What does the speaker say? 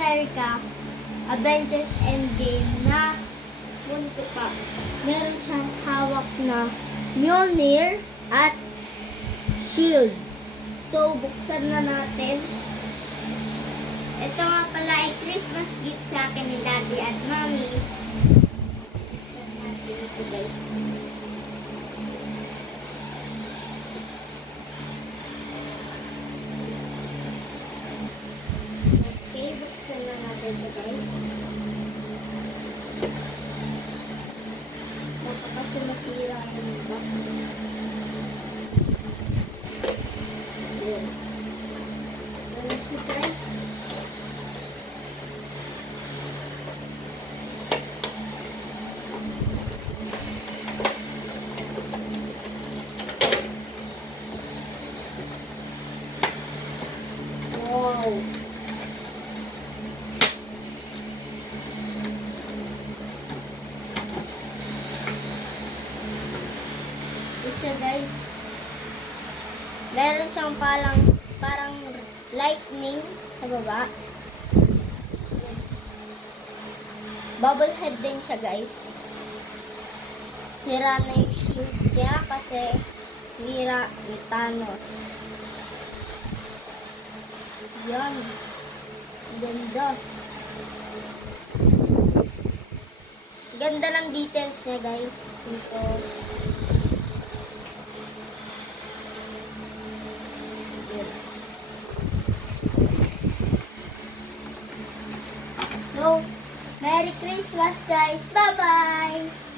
America Avengers Endgame na punto pa. Meron siyang hawak na Mjolnir at shield. So, buksan na natin. Ito nga pala ay Christmas gift sa akin ni Daddy at Mommy. Buksan natin ito, guys. Okay, buksan na natin ito, guys. Baka kasi masira yung box. Ayan. Ayan siya, guys. Wow! Ito siya, guys. Meron siyang parang lightning sa baba. Bubble head din siya, guys. Sira na yung shield niya kasi sira ni Thanos. Yan. Ganda. Ganda ng details niya, guys. Dito. So, Merry Christmas, guys. Bye-bye!